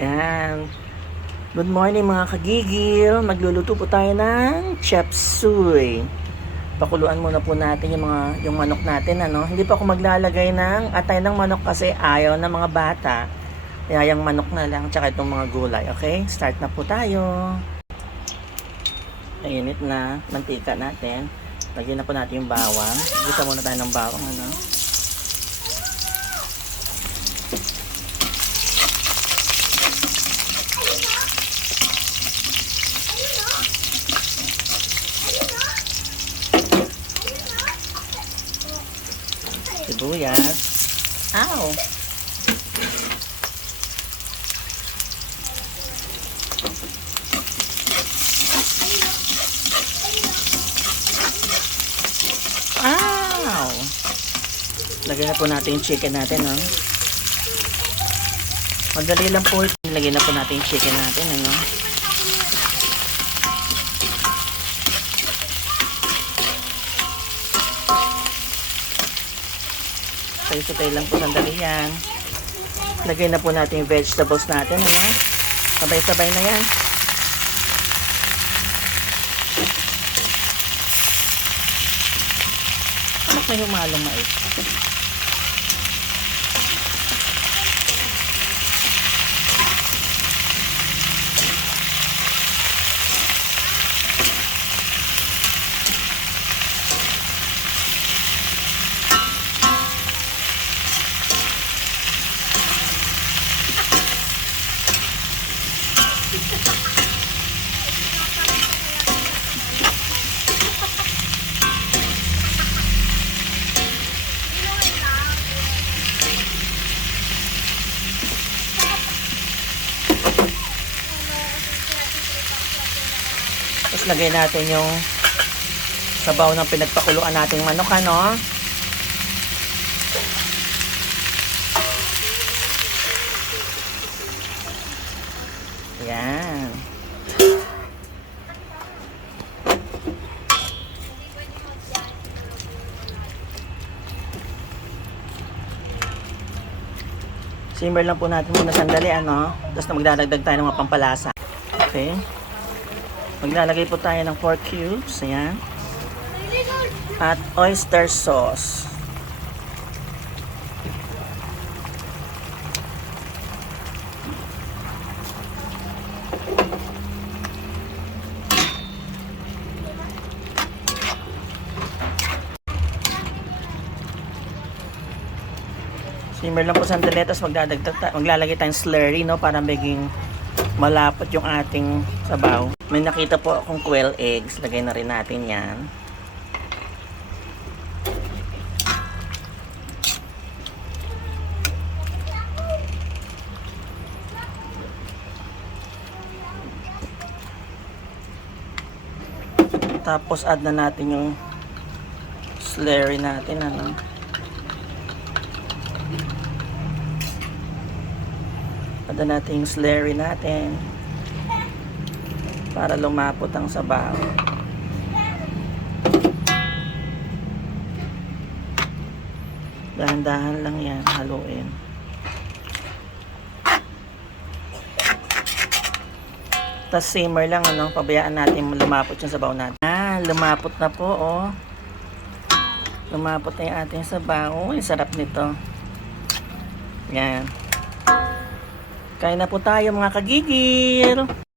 Yan. Good morning mga kagigil. Magluluto po tayo ng chop suey. Pakuluan muna po natin yung manok natin, ano. Hindi pa ako maglalagay ng atay ng manok kasi ayaw ng mga bata. Kaya yung manok na lang tsaka itong mga gulay. Okay? Start na po tayo. Mainit na mantika natin. Lagyan na po natin yung bawang. Gisa muna tayo ng bawang, ano. Sibuyas. Ow! Ow! Lagyan na po natin yung chicken natin, no? Madali lang po. Lagyan na po natin yung chicken natin, ano? Sabay-sabay lang po sandali yan. Lagay na po natin yung vegetables natin, ano? Sabay-sabay na yan. Anak na humalong mais. Tapos lagay natin yung sabaw ng pinagpakuluan nating manok, ano? Yan. Simmer lang po natin muna sandali, ano? Tapos na magdadagdag tayo ng mga pampalasa. Okay. Maglalagay po tayo ng 4 cubes. Ayan. At oyster sauce. Simmer lang po sandali, tapos maglalagay tayong slurry, no, para maging malapot yung ating sabaw. May nakita po akong quail eggs, lagay na rin natin yan. Tapos add na natin yung slurry natin, ano. Add natin yung slurry natin para lumapot ang sabaw. Dahan-dahan lang yan, haluin. Tapos simmer lang, ano, pabayaan natin lumapot yung sabaw natin. Lumapot na po, oh. Lumapot na yung ating sabaw. Oh, sarap nito. Yan. Kain na po tayo mga kagigil.